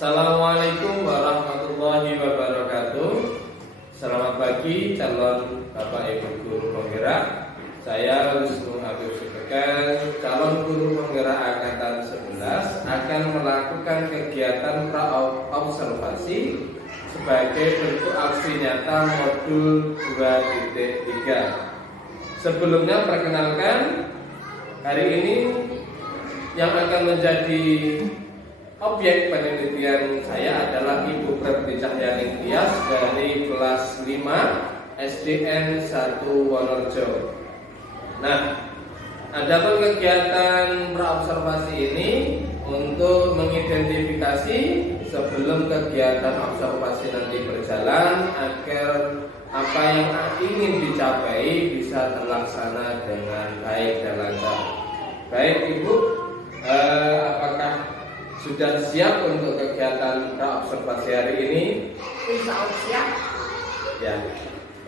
Assalamualaikum warahmatullahi wabarakatuh. Selamat pagi calon Bapak Ibu guru penggerak. Saya Wisnu Habib Subekal, calon guru penggerak angkatan 11, akan melakukan kegiatan pra-observasi sebagai bentuk aksi nyata modul 2.3. Sebelumnya perkenalkan, hari ini yang akan menjadi objek penelitian saya adalah Ibu Preti Cahyani Tias dari kelas 5 SDN 1 Wonorejo. Nah, adapun kegiatan praobservasi ini untuk mengidentifikasi sebelum kegiatan observasi nanti berjalan agar apa yang ingin dicapai bisa terlaksana dengan baik dan lancar. Baik Ibu, apakah sudah siap untuk kegiatan praobservasi hari ini? Insya Allah siap. Ya.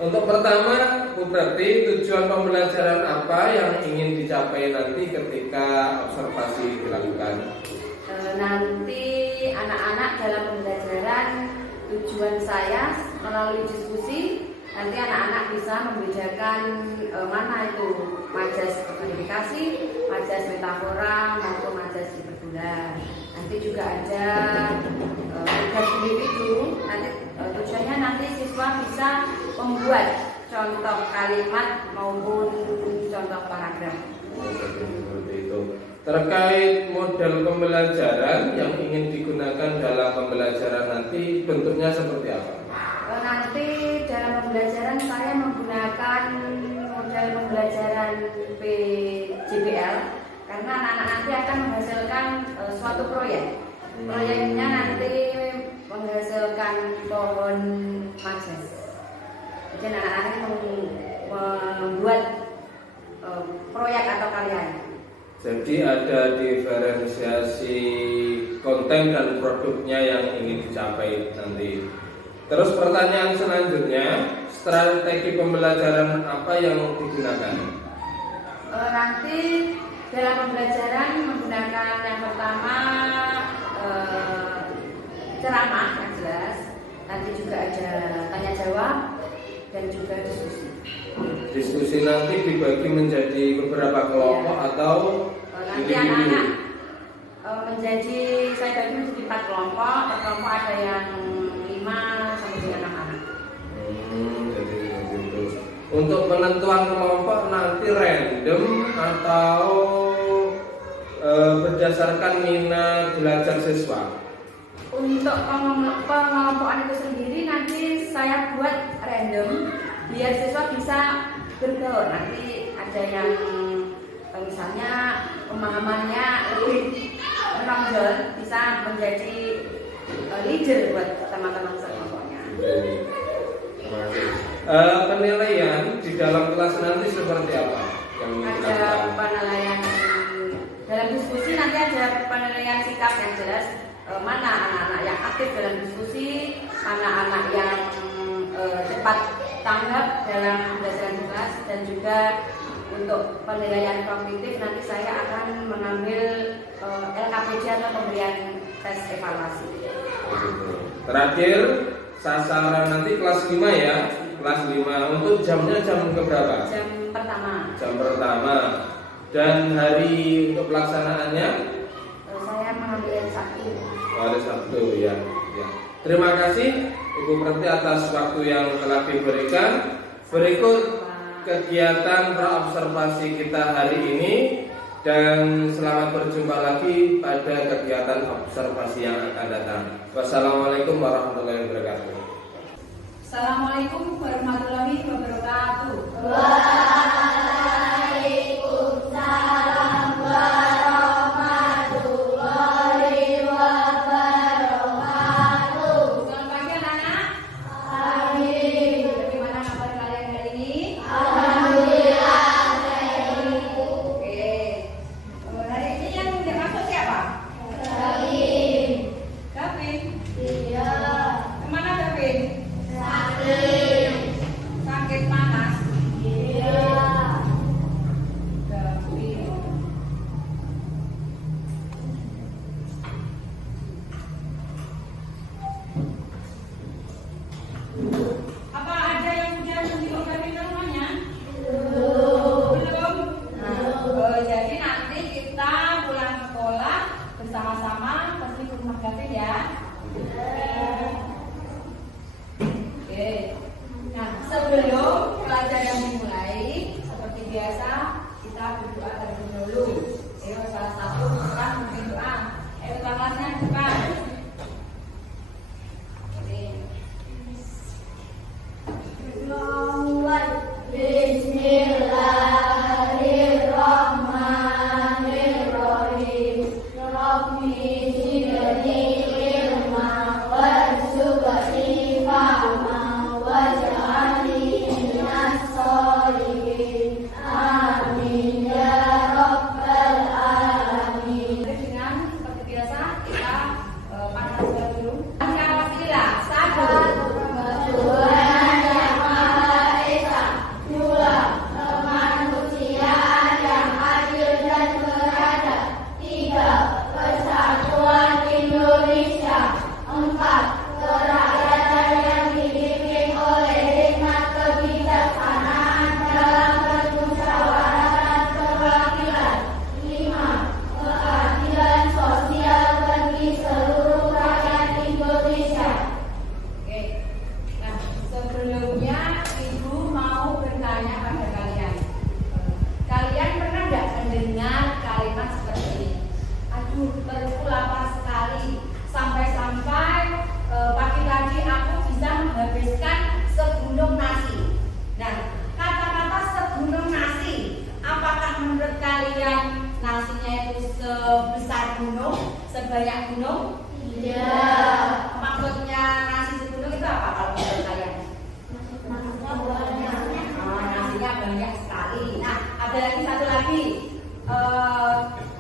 Untuk pertama, Bu Preti, tujuan pembelajaran apa yang ingin dicapai nanti ketika observasi dilakukan? Nanti anak-anak dalam pembelajaran, tujuan saya melalui diskusi, nanti anak-anak bisa membedakan mana itu majas verifikasi, majas metafora maupun majas hiperbola. Nanti juga ada tugas individu. Nanti tujuannya nanti siswa bisa membuat contoh kalimat maupun contoh paragraf. Seperti itu. Terkait model pembelajaran yang ingin digunakan dalam pembelajaran nanti, bentuknya seperti apa? Nanti dalam pembelajaran saya menggunakan model pembelajaran PJBL karena anak-anak nanti akan menghasilkan suatu proyek. Proyeknya nanti menghasilkan pohon majas. Jadi anak-anak membuat proyek atau karya. Jadi ada diferensiasi konten dan produknya yang ingin dicapai nanti. Terus pertanyaan selanjutnya, strategi pembelajaran apa yang digunakan? Nanti dalam pembelajaran menggunakan yang pertama ceramah yang jelas. Nanti juga ada tanya jawab dan juga diskusi. Diskusi nanti dibagi menjadi beberapa kelompok atau nanti anak-anak saya bagi menjadi 4 kelompok. Per kelompok ada yang 5 sampai dengan 6 anak. Jadi begitu. Untuk penentuan kelompok nanti random atau berdasarkan minat belajar siswa? Untuk pengelompokan itu sendiri nanti saya buat random biar siswa bisa bergaul. Nanti ada yang misalnya pemahamannya lebih menonjol, bisa menjadi leader buat teman-teman sekelompoknya. Penilaian di dalam kelas nanti seperti apa? Ada penilaian dalam diskusi, nanti ada penilaian sikap yang jelas. Mana anak-anak yang aktif dalam diskusi, anak-anak yang cepat tanggap dalam pembelajaran kelas, dan juga untuk penilaian kognitif nanti saya akan mengambil LKPJ atau pemberian tes evaluasi. Terakhir, sasaran nanti kelas 5 ya. Kelas 5 untuk jamnya jam berapa? Jam pertama. Jam pertama. Dan hari untuk pelaksanaannya? Saya mengambil Sabtu. Hari Sabtu ya. Terima kasih Ibu Preti atas waktu yang telah diberikan. Berikut kegiatan praobservasi kita hari ini, dan selamat berjumpa lagi pada kegiatan observasi yang akan datang. Wassalamualaikum warahmatullahi wabarakatuh. Assalamualaikum warahmatullahi wabarakatuh. Waalaikumsalam warahmatullahi wabarakatuh. Selamat pagi anak-anak. Pagi. Bagaimana kabar kalian hari ini? Alhamdulillah sehat. Oke. Hari ini yang udah masuk siapa? Pagi. Gavin. Iya. Kemana Gavin? Sakit. Sakit panas. Iya. sebanyak gunung? Tidak. Maksudnya nasi segunung itu apa kalau menurut kalian? Maksudnya banyak. Nasinya banyak sekali. Nah, ada lagi satu lagi.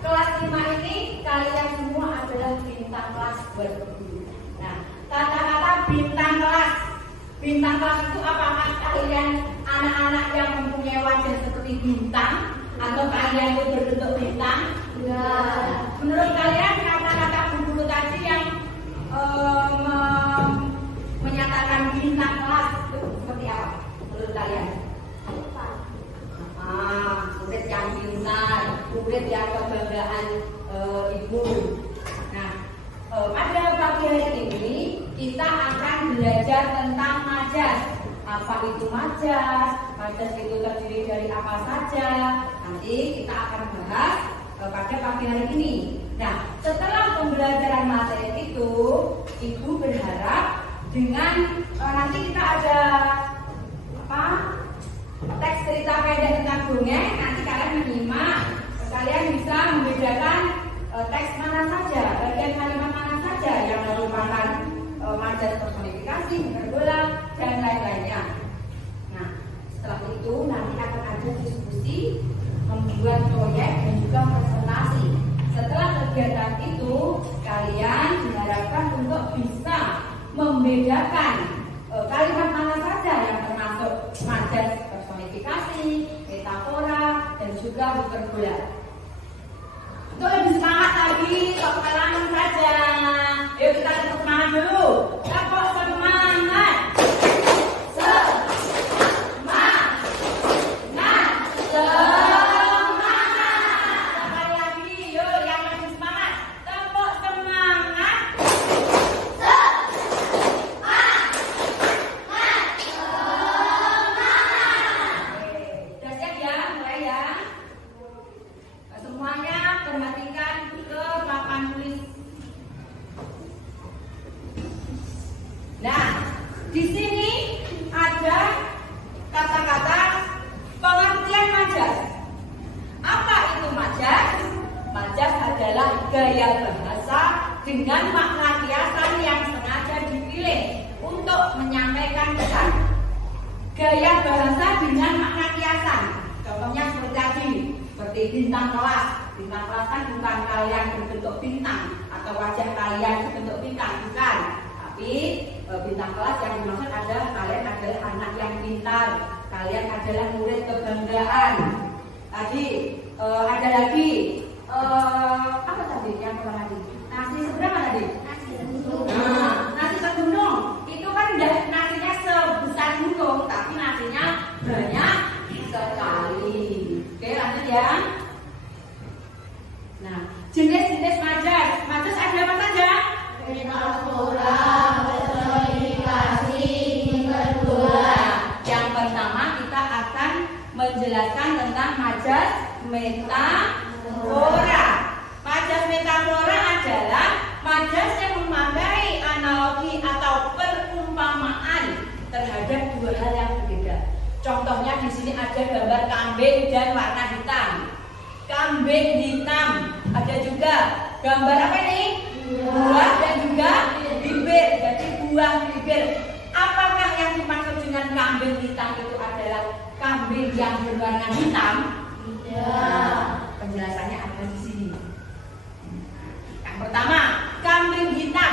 Kelas 5 ini kalian semua adalah bintang kelas buat guru. Nah, kata-kata bintang kelas. Bintang kelas itu apakah kalian anak-anak yang mempunyai wajah seperti bintang atau kalian itu berbentuk bintang? Tidak. Menurut kalian kata-kata Bu Guru tadi yang menyatakan bintang kelas itu seperti apa menurut kalian? Murid yang pintar, murid yang kebanggaan ibu. Nah, pada pagi hari ini kita akan belajar tentang majas. Apa itu majas? Majas itu terdiri dari apa saja? Nanti kita akan bahas pada pagi hari ini. Nah, setelah pembelajaran materi itu, ibu berharap dengan nanti kita ada apa? Teks cerita pendek tentang dongeng. Nanti kalian menyimak, kalian bisa membedakan teks mana saja, bagian kalimat mana saja yang merupakan majas personifikasi, hiperbola, dan lain-lainnya. Nah, setelah itu nanti akan ada diskusi, membuat proyek dan juga presentasi. Setelah kegiatan itu, kalian diharapkan untuk bisa membedakan kalimat mana saja yang termasuk majas personifikasi, metafora, dan juga hiperbola. Untuk lebih semangat lagi, lakukan saja. Ayo kita tetap semangat dulu. Tepuk semangat. Sekali lagi, yuk yang lebih semangat. Tepuk semangat. Sudah siap ya? Mulai ya. Semuanya perhatikan ke papan tulis. Nah, di sini ada kata-kata pengertian majas. Apa itu majas? Majas adalah gaya bahasa dengan makna kiasan yang sengaja dipilih untuk menyampaikan pesan. Gaya bahasa dengan makna kiasan. Contohnya seperti tadi, seperti bintang kelas. Bintang kelas kan bukan kalian berbentuk bintang atau wajah kalian berbentuk bintang, bukan. Tapi bintang kelas yang dimaksud adalah kalian adalah anak yang pintar, kalian adalah murid kebanggaan. Tadi ada lagi apa tadi yang pertama tadi? Nasi seberapa tadi? Nasi segunung. Itu kan nasinya sebesar gunung, tapi nasinya banyak sekali. Oke, lanjut ya. Nah, jenis-jenis majas. Majas ada apa saja? Metafora, personifikasi, hiperbola. Yang pertama kita akan menjelaskan tentang majas metafora. Majas metafora adalah majas yang memakai analogi atau perumpamaan terhadap dua hal yang berbeda. Contohnya di sini ada gambar kambing dan warna hitam. Kambing hitam. Ada juga gambar apa ini? Buah dan juga bibir. Jadi buah bibir. Apakah yang dimaksud dengan kambing hitam itu adalah kambing yang berwarna hitam? Tidak. Penjelasannya ada di sini. Yang pertama, kambing hitam.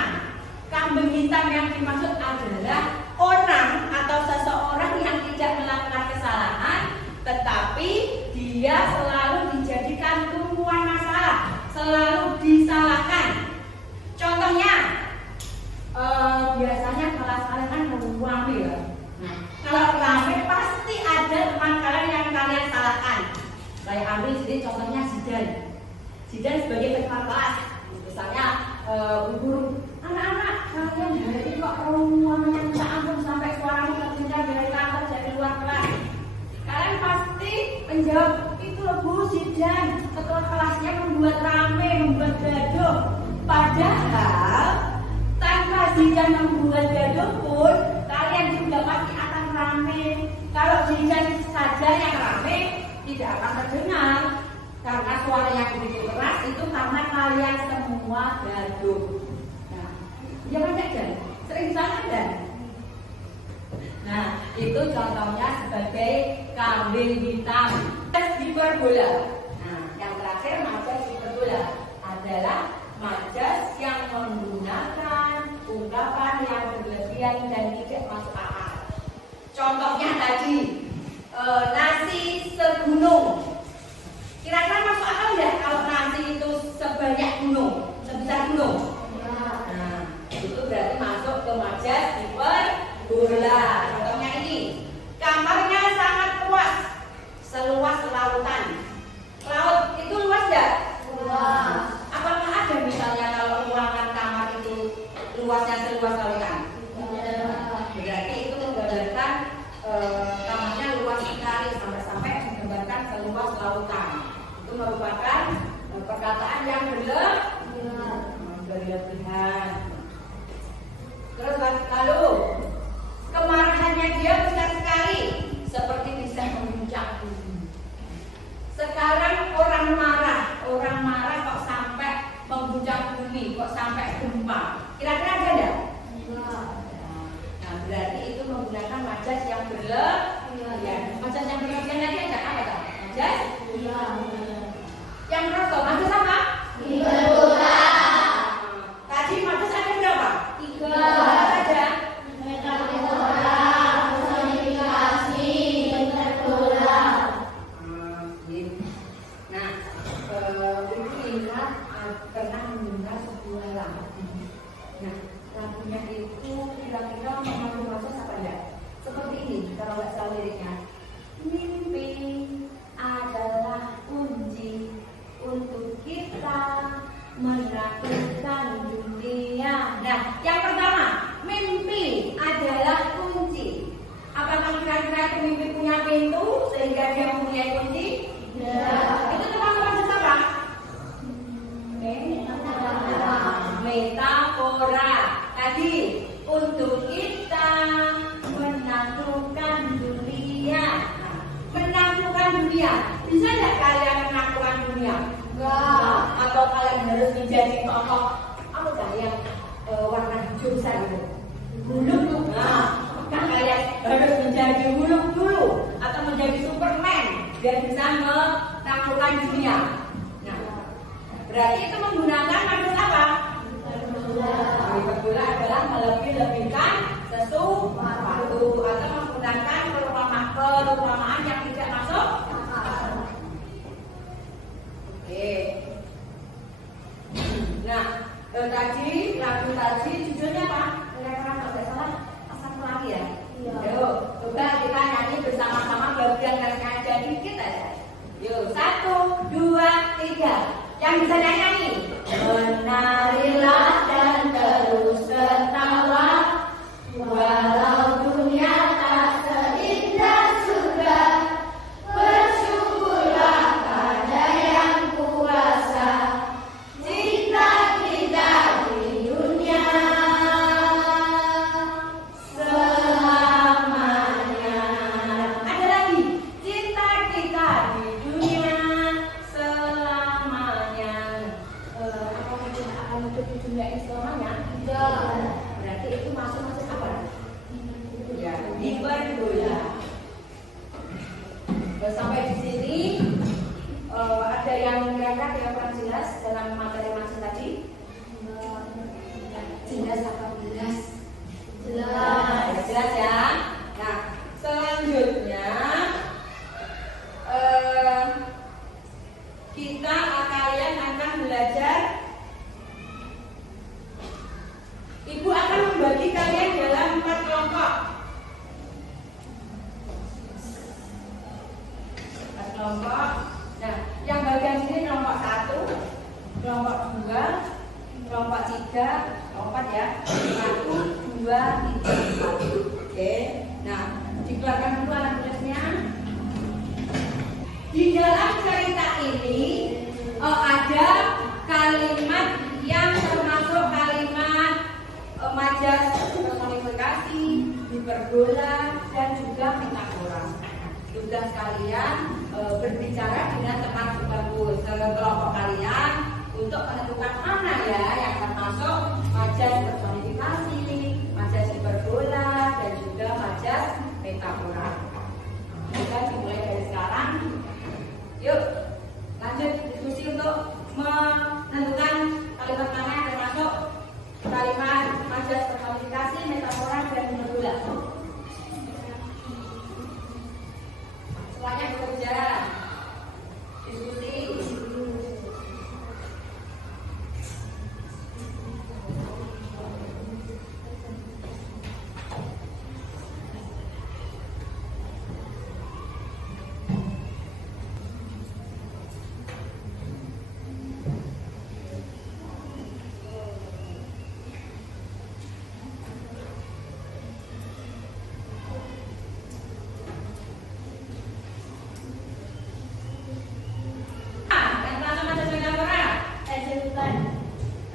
Kambing hitam yang dimaksud adalah orang atau seseorang yang tidak melakukan kesalahan, tetapi dia selalu dijadikan tumpuan masalah, selalu disalahkan. Contohnya, biasanya kelas kalian kan rame ya. Nah, kalau rame pasti ada teman kalian yang kalian salahkan. Saya ambil sini contohnya Zidan. Zidan sebagai ketua kelas. Misalnya, guru, anak-anak kalian hari ini kok ruangnya minta ampun sampai suaramu terdengar dari kantor dari luar kelas. Kalian pasti menjawab, itu loh Bu Zidan, ketua kelasnya membuat rame, membuat gaduh. Padahal tanpa Zidan membuat gaduh pun kalian juga pasti akan rame. Kalau Zidan saja yang rame tidak akan terdengar. Karena suara yang begitu keras itu karena kalian semua gaduh. Nah, ya kan Dan? Sering banget Dan. Nah, itu contohnya sebagai kambing hitam. Hiperbola. Nah, yang terakhir majas hiperbola adalah majas yang menggunakan ungkapan yang berlebihan dan tidak masuk akal. Contohnya tadi nasi segunung. Kira-kira masuk akal nggak kalau nasi itu sebanyak gunung, sebesar gunung? Nah, itu berarti masuk ke majas hiperbola. Contohnya ini, kamarnya sangat luas, seluas lautan. Laut itu luas nggak? Luas. Apakah ada misalnya kalau ruangan kamar itu luasnya seluas lautan? Berarti itu menggambarkan kamarnya luas sekali sampai menggambarkan seluas lautan. Itu merupakan perkataan yang berlebihan. Terus lalu kemarahannya dia besar sekali, seperti bisa memuncak bumi. Sekarang orang marah kok sampai memuncak bumi, kok sampai gempa. Kira-kira ada nggak? Nah, berarti itu menggunakan majas yang berlebihan. Majas yang berlebihan tadi ada apa toh? Majas? Yang rosok majas apa? Hiperbola. Tadi majas ada berapa? 3 saja. Metafola, personifikasi, hiperbola. Nah, Ibu ingat pernah mendengar sebuah lagu. Nah, lagunya itu kira-kira mengandung maksud apa enggak? Seperti ini, kalau nggak salah liriknya. Mimpi adalah kunci untuk kita menaklukkan dunia. Nah, yang pertama, mimpi adalah kunci. Apakah kira-kira itu mimpi punya pintu sehingga dia mempunyai kunci? Itu teman-teman siapa? Metafora. Tadi untuk kita menaklukkan dunia. Menaklukkan dunia. Bisa nggak kalian menaklukkan dunia? Enggak. Atau kalian harus menjadi tokoh apa yang warna hijau besar gitu? Huluk. Nah, apakah kalian harus menjadi huluk dulu atau menjadi Superman biar bisa menaklukkan dunia? Nah, berarti itu menggunakan maksud apa? Hiperbola adalah melebih-lebihkan sesuatu atau menggunakan perumpamaan yang tidak masuk akal. Oke. Nah, tadi lagu tadi judulnya apa? Kira-kira kalau nggak salah Asap Pelangi ya. Yuk, coba kita nyanyi bersama-sama bagian resnya aja dikit aja. Yuk, 1, 2, 3. Yang bisa nyanyi. Menarilah dan terus tertawa, walau dunia tak seindah surga. Bersyukurlah pada yang kuasa, cinta kita di dunia selamanya. Ada lagi, cinta kita di dunia selamanya. Apakah kita akan hidup di dunia ini selamanya? Tidak. Berarti itu masuk apa? Ya, hiperbola. Sampai di sini ada yang kira-kira yang kurang jelas dalam materi masing tadi? Jelas apa jelas? Jelas. Jelas ya. Nah, selanjutnya kalian akan belajar. Ibu akan membagi kalian dalam 4 kelompok. 4 kelompok. Nah, yang bagian sini kelompok 1, kelompok 2, kelompok 3, kelompok 4 ya. 1, 2, 3, 4. Oke. Nah, dikeluarkan dulu alat tulisnya. Di dalam cerita ini ada kalimat yang termasuk kalimat majas personifikasi, hiperbola, dan juga metafora. tugas kalian berbicara dengan teman sekelompok kalian untuk menentukan mana ya yang termasuk majas personifikasi, majas hiperbola, dan juga majas metafora. Kita dimulai dari sekarang. Yuk, lanjut diskusi untuk menentukan kalimat mana yang termasuk kalimat majas personifikasi, metafora, dan hiperbola. Semuanya bekerja, diskusi.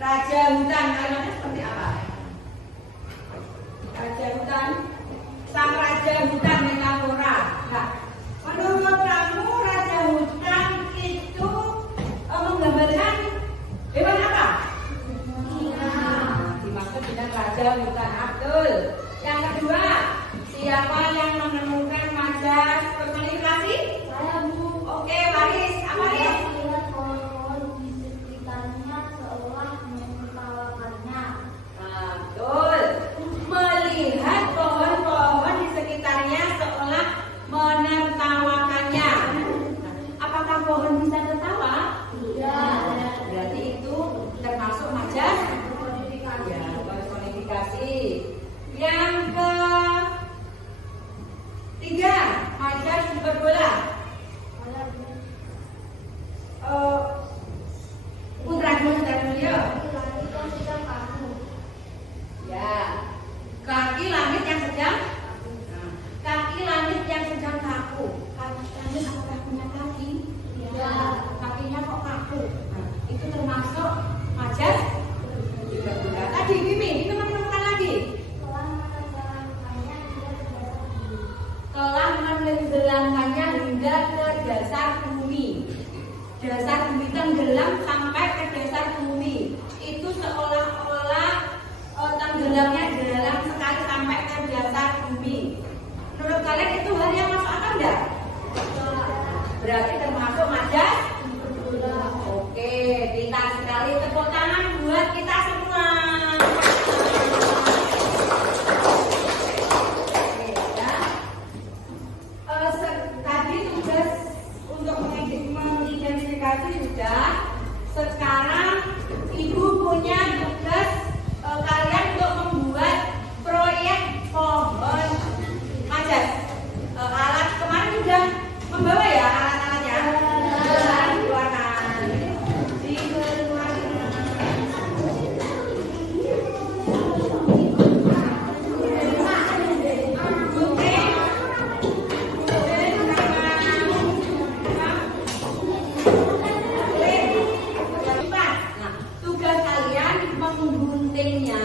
Raja hutan, kalimatnya seperti apa? Raja hutan, sang raja hutan metafora. Nah, menurut kamu raja hutan itu menggambarkan hewan apa? Dimaksud dengan raja hutan. Abdul. Yang kedua, siapa yang menemukan majas personifikasi? Saya, Bu. Oke, Waris. Apa Waris? Melihat pohon-pohon di sekitarnya seolah menertawakannya. Nah, betul. Melihat pohon-pohon di sekitarnya seolah menertawakannya. Nah, apakah pohon bisa tertawa? Iya. Berarti itu termasuk majas Personifikasi. ya, personifikasi. Yang ketiga, majas hiperbola. Putra Mulia. Laki-laki yang sedang kaku. Ya, kaki langit yang sedang kaki langit yang sedang kaku. Kaki langit apakah punya kaki? Iya. Kakinya kok kaku. Nah, itu termasuk majas hiperbola. Tadi Mimi menemukan lagi. Telah menenggelamkannya hingga ke dasar bumi. Dasar bumi tenggelam sampai ke dasar bumi. Itu seolah-olah tenggelamnya dalam sekali sampai ke dasar bumi. Menurut kalian itu hal yang masuk akal enggak? Berarti termasuk majas hiperbola. Oke, pintar sekali. Tepuk tangan buat kita semua. Tadi tugas untuk mengidentifikasi sudah. Sekarang Ibu punya tugas kalian untuk membuat proyek pohon majas. Alat kemarin sudah membawa ya alat-alatnya. Sekarang dikeluarkan. Nah, tugas kalian mengguntingnya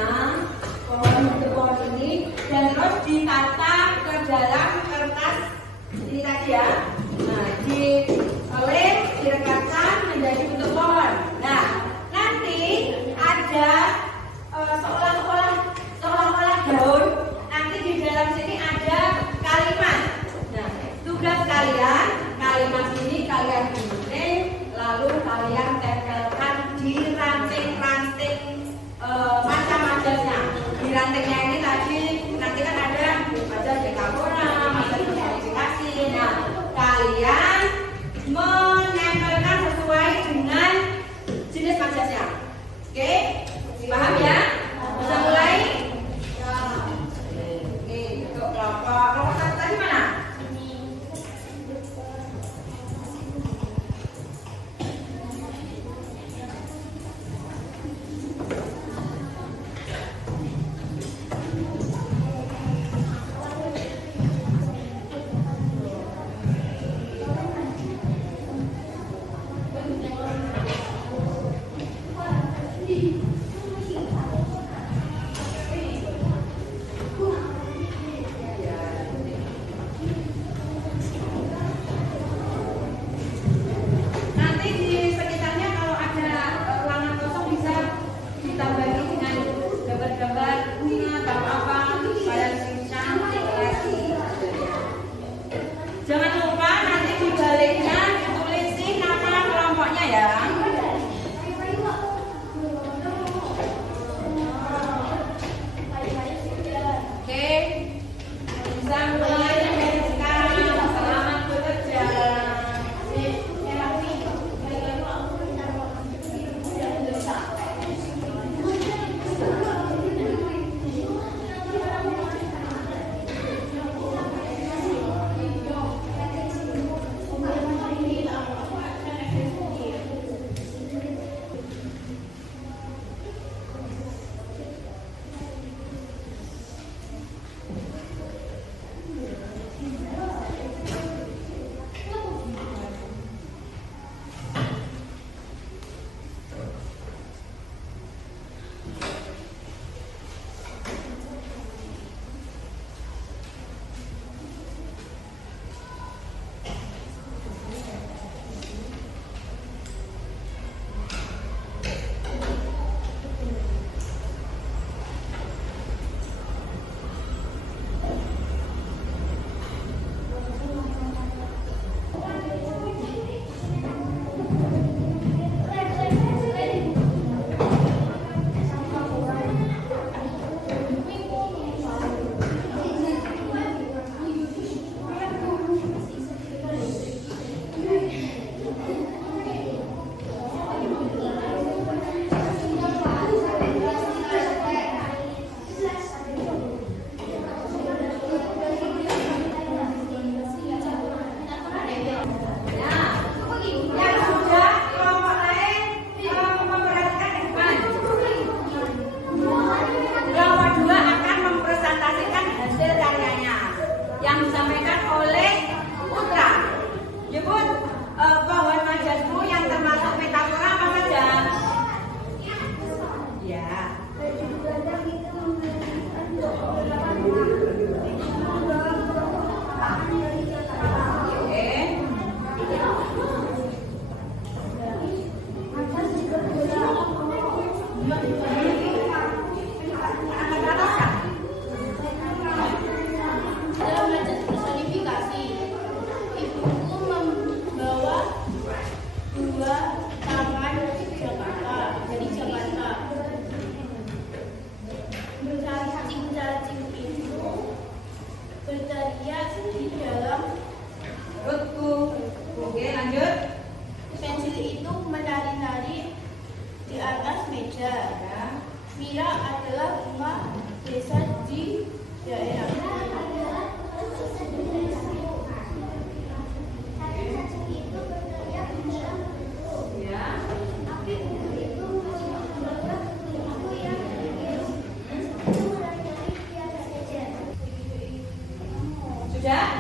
pohon ini dan terus ditata ke dalam kertas ini tadi ya. Nah, dilem, direkatkan menjadi bentuk pohon. Nah, nanti ada seolah-olah daun. Nanti di dalam sini ada kalimat. Nah, tugas kalian kalimat ini kalian gunting, lalu kalian tempelkan di ranting-ranting majas-majasnya. Di rantingnya ini tadi nanti kan ada majas metafora, majas personifikasi. Nah, kalian menempelkan sesuai dengan jenis majasnya. Oke, paham ya? Bisa mulai? Ini untuk kelompok tadi mana? Cacing-cacing itu berteriak di dalam perutku. Oke, lanjut. pensil itu menari-nari di atas meja. Ya. Mira adalah rumah desa di daerah. Ya. Sudah?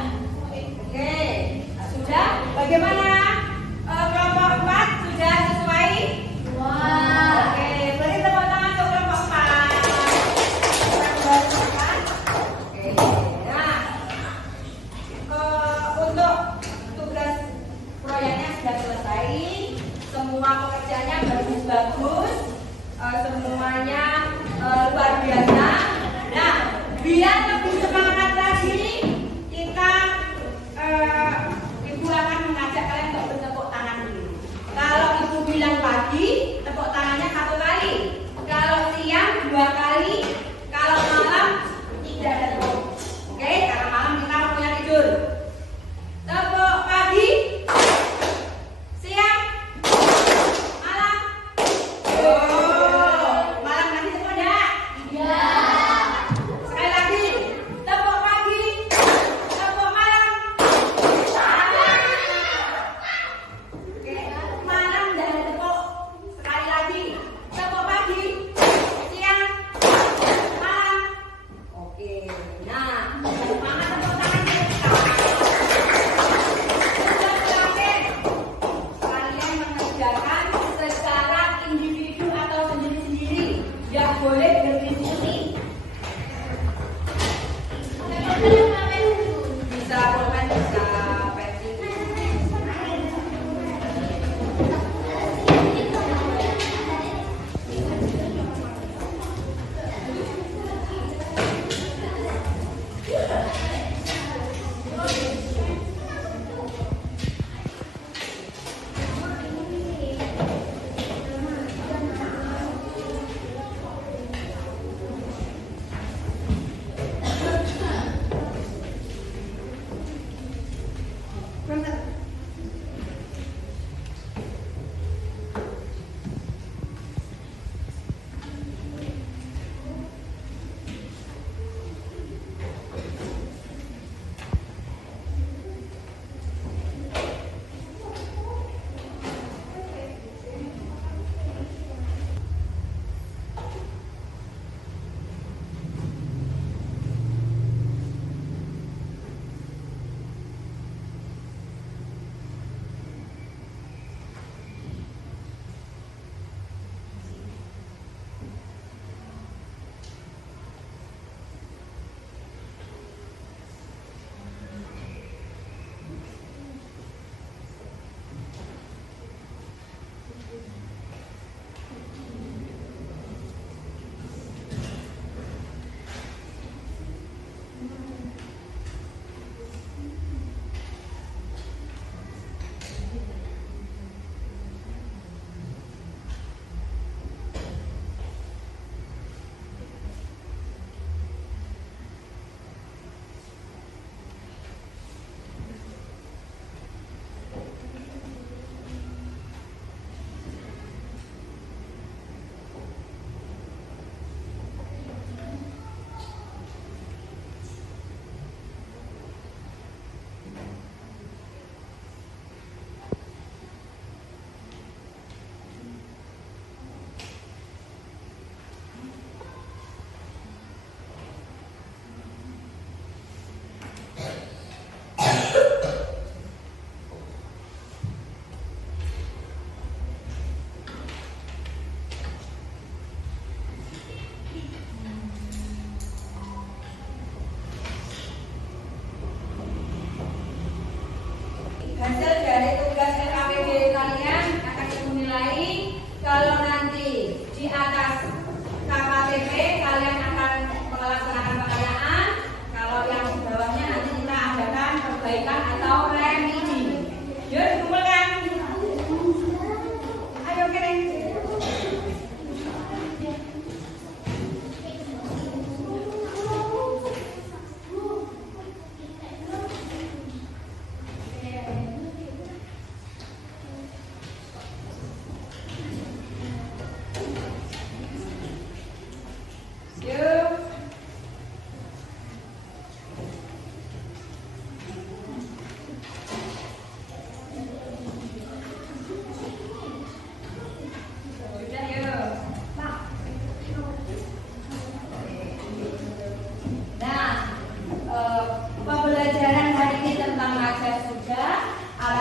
Oke. Sudah? Bagaimana? Kelompok 4 sudah sesuai? Oke, beri tepuk tangan untuk kelompok 4.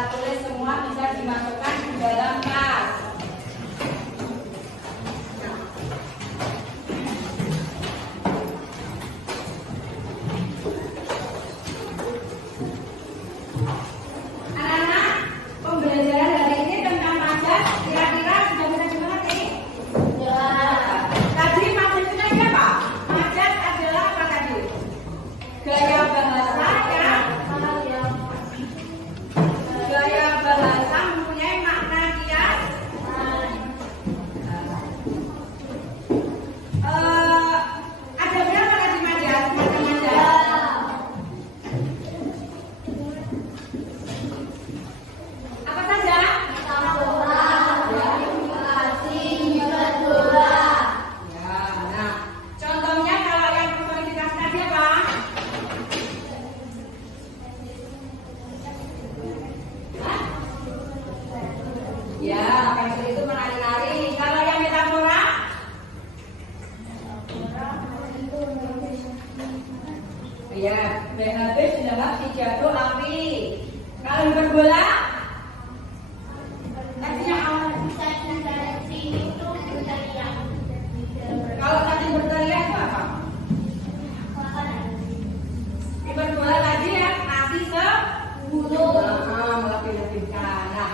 tulis semua bisa dimasukkan di dalam tas. Anak-anak, pembelajaran hari ini tentang pajak kira-kira sudah bisa dimengerti? Ya. Tadi maksudnya apa? Pajak adalah apa tadi? Gaya bahasa yang mempunyai makna kias. Ada berapa tadi majas? Apa saja? Ya, nah, contohnya kalau yang personifikasi tadi apa? Hah? Ya, pensil itu menari-nari. Kalau yang metafora? Ya, BHB adalah si jatuh api. Kalau hiperbola? Artinya apa? Kalau tadi berteriak itu apa? Hiperbola tadi ya, nasi melebih-lebihkan. Nah,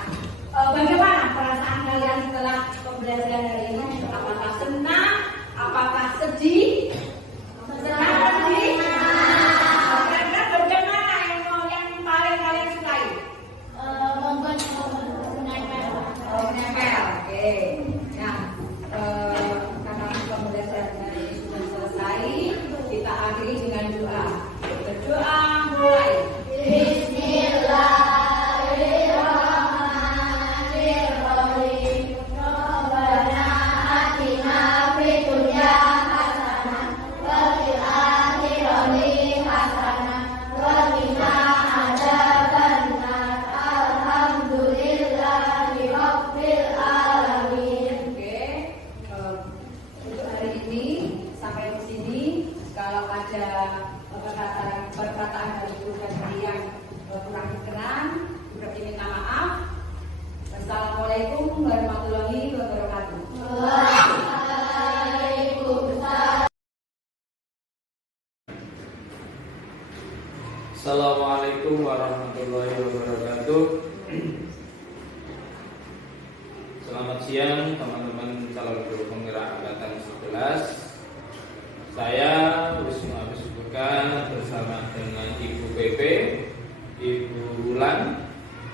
bagaimana perasaan kalian setelah pembelajaran hari ini? Apakah senang? Apakah sedih? Senang atau sedih? Kira-kira bagian mana yang paling kalian sukai? Menempel. Oke. Nah, karena pembelajaran hari ini sudah selesai, kita akhiri dengan doa. Berdoa mulai. Untuk hari ini sampai di sini. Kalau ada perkataan dari guru dan guru yang kurang berkenan, berarti minta maaf. Wassalamualaikum warahmatullahi wabarakatuh. Assalamualaikum warahmatullahi wabarakatuh. Selamat siang teman-teman calon guru penggerak angkatan 11. Saya Wisnu Abis Bukan bersama dengan Ibu PP, Ibu Wulan,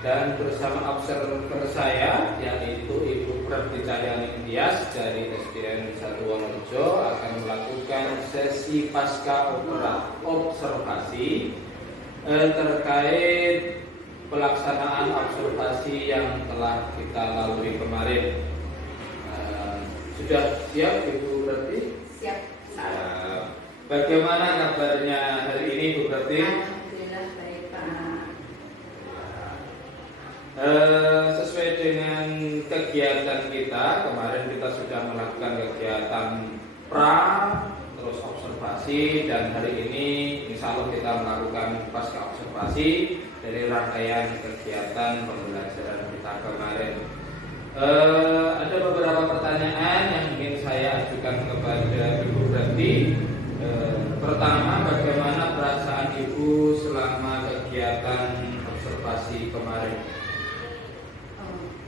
dan bersama observer saya yaitu Ibu Praticayani Tias dari SDN 1 Wonorejo akan melakukan sesi pasca observasi terkait pelaksanaan observasi yang telah kita lalui kemarin. Sudah siap Ibu Prati? Siap. Bagaimana kabarnya hari ini Bu Prati? Alhamdulillah baik Pak. Sesuai dengan kegiatan kita kemarin, kita sudah melakukan kegiatan terus observasi, dan hari ini insya Allah kita melakukan pasca observasi dari rangkaian kegiatan pembelajaran kita kemarin. Ada beberapa pertanyaan yang ingin saya ajukan kepada Ibu Prati. Pertama, bagaimana perasaan Ibu selama kegiatan observasi kemarin?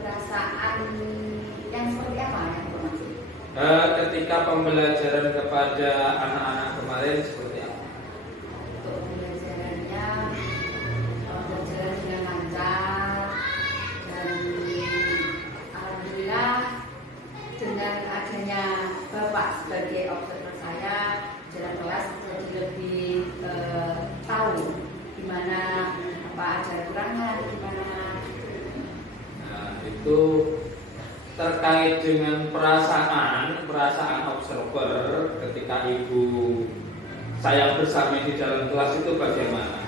Perasaan yang seperti apa yang bermaksud? Ketika pembelajaran kepada anak-anak kemarin seperti apa? Untuk pembelajarannya berjalan dengan lancar, dan alhamdulillah dengan adanya Bapak sebagai observer saya, jalan kelas jadi lebih tahu gimana apa ajar kurangnya, gimana. Nah, itu terkait dengan perasaan observer ketika Ibu saya bersama di dalam kelas itu bagaimana?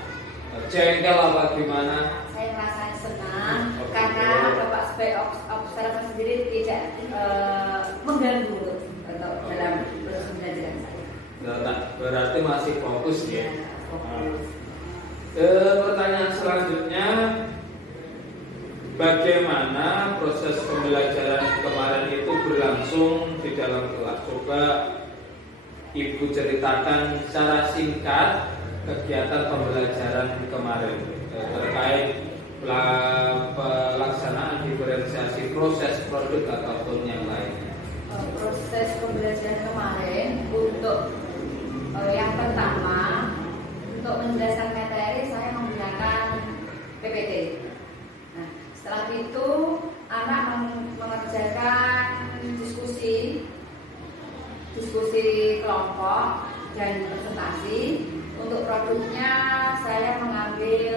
Jengkel apa gimana? Saya merasa senang karena Bapak sebagai observer sendiri tidak mengganggu atau dalam proses pembelajaran saya. Berarti masih fokus ya. Fokus. Pertanyaan selanjutnya, bagaimana proses pembelajaran kemarin itu berlangsung di dalam kelas. Coba Ibu ceritakan secara singkat kegiatan pembelajaran kemarin terkait pelaksanaan diferensiasi proses produk ataupun yang lainnya. Proses pembelajaran kemarin untuk yang pertama, untuk menjelaskan materi saya menggunakan PPT. Nah, setelah itu anak mengerjakan diskusi kelompok dan presentasi. Untuk produknya saya mengambil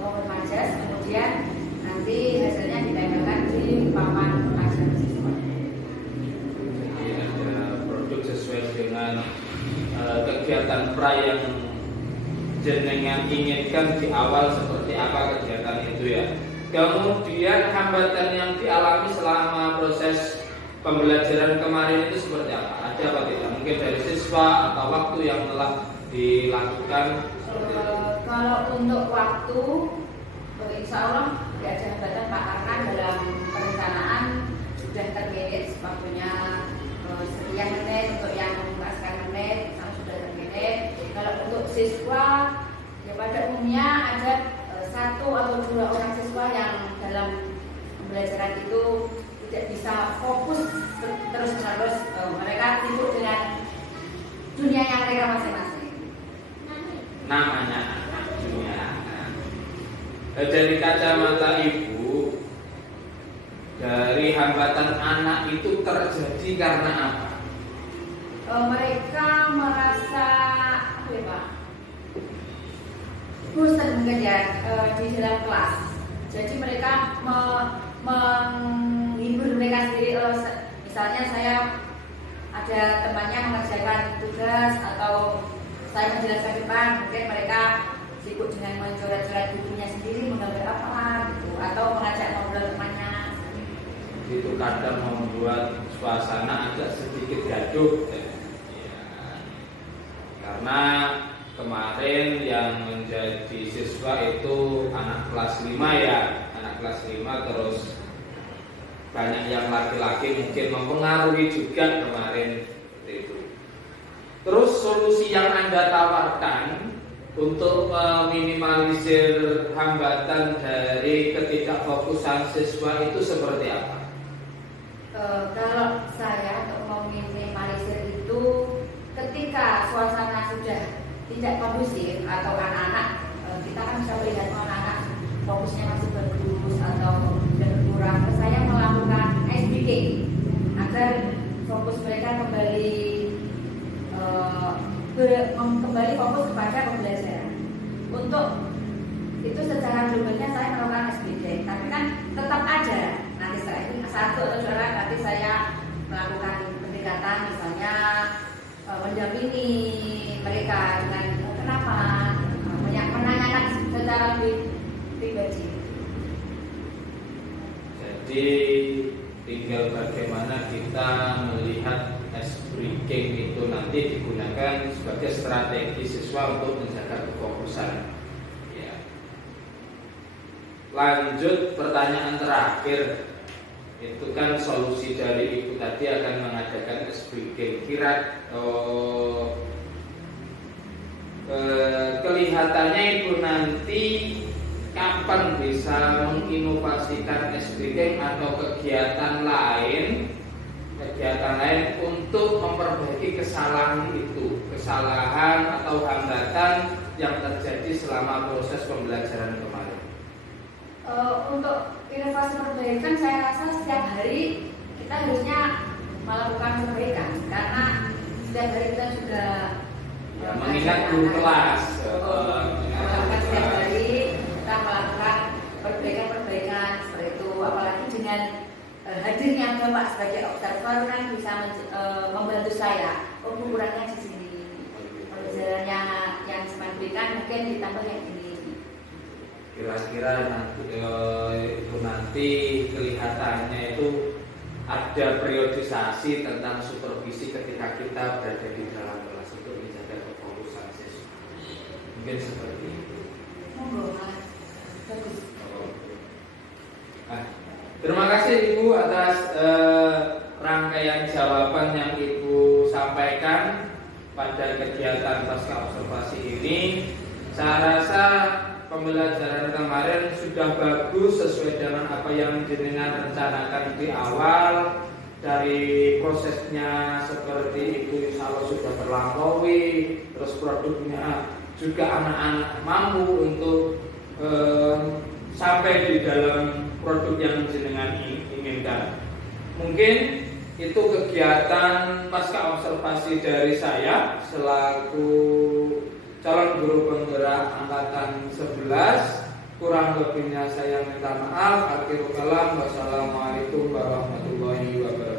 pohon majas, kemudian nanti hasilnya ditempelkan di papan pengajaran siswa. Jadi ada produk sesuai dengan kegiatan pra yang jenengan inginkan di awal seperti apa kegiatan itu ya. Kemudian hambatan yang dialami selama proses pembelajaran kemarin itu seperti apa? Ada apa tidak? Mungkin dari siswa atau waktu yang telah dilakukan. Kalau untuk waktu, insya Allah tidak ada hambatan Pak, karena dalam perencanaan sudah termanage waktunya sekian menit, untuk yang menjelaskan menit sudah termanage. Kalau untuk siswa, ya pada umumnya ada 1 atau 2 orang siswa yang dalam pembelajaran itu tidak bisa fokus terus-menerus, mereka sibuk dengan dunianya mereka masing-masing. Namanya anak dunia. Dari kacamata Ibu, dari hambatan anak itu terjadi karena apa? Mereka merasa bosan mungkin ya di dalam kelas. Jadi mereka menghibur mereka sendiri. Misalnya saya ada temannya mengerjakan tugas atau saya menjelaskan depan, mungkin mereka sibuk dengan mencoret-coret bukunya sendiri, menggambar apa gitu, atau mengajak ngobrol temannya. Itu kadang membuat suasana agak sedikit gaduh ya. Karena kemarin yang menjadi siswa itu anak kelas 5 ya, anak kelas 5, terus banyak yang laki-laki mungkin mempengaruhi juga kemarin itu. Terus solusi yang Anda tawarkan untuk meminimalisir hambatan dari ketidakfokusan siswa itu seperti apa? Kalau saya untuk meminimalisir itu, ketika suasana sudah tidak kondusif atau anak-anak, kita kan bisa melihat anak-anak fokusnya masih bagus atau sudah berkurang, saya melakukan SBK agar fokus mereka kembali fokus kepada pembelajaran. Untuk itu secara globalnya saya melakukan SBK, tapi kan tetap ada nanti setelah itu 1 atau 2 orang nanti saya melakukan pendekatan, misalnya mendampingi mereka dengan kenapa, menanyakan secara lebih pribadi. Jadi tinggal bagaimana kita melihat breaking itu nanti digunakan sebagai strategi siswa untuk menjaga kefokusan. Ya. Lanjut pertanyaan terakhir, itu kan solusi dari Ibu tadi akan mengadakan breaking. Kelihatannya Ibu nanti kapan bisa menginovasikan SBK atau kegiatan lain untuk memperbaiki kesalahan atau hambatan yang terjadi selama proses pembelajaran kemarin. Untuk inovasi perbaikan, saya rasa setiap hari kita harusnya melakukan perbaikan, karena setiap hari kita sudah mengingat guru kelas. Setiap hari kita melakukan perbaikan seperti itu, apalagi dengan hadirnya Bapak sebagai observer kan bisa membantu saya. Ukurannya di sini, pembelajarannya yang saya berikan mungkin ditambah yang ini. Kira-kira nanti kelihatannya itu ada periodisasi tentang supervisi ketika kita berada di dalam kelas untuk menjaga kefokusan siswa. Mungkin seperti itu. Monggo Mas, bagus. pada kegiatan pasca observasi ini, saya rasa pembelajaran kemarin sudah bagus sesuai dengan apa yang jenengan rencanakan di awal. Dari prosesnya seperti itu insya Allah sudah terlampaui, terus produknya juga anak-anak mampu untuk sampai di dalam produk yang jenengan inginkan. Mungkin itu kegiatan pasca observasi dari saya selaku calon guru penggerak angkatan 11. Kurang lebihnya saya minta maaf. Akhirul kalam. Wassalamualaikum warahmatullahi wabarakatuh.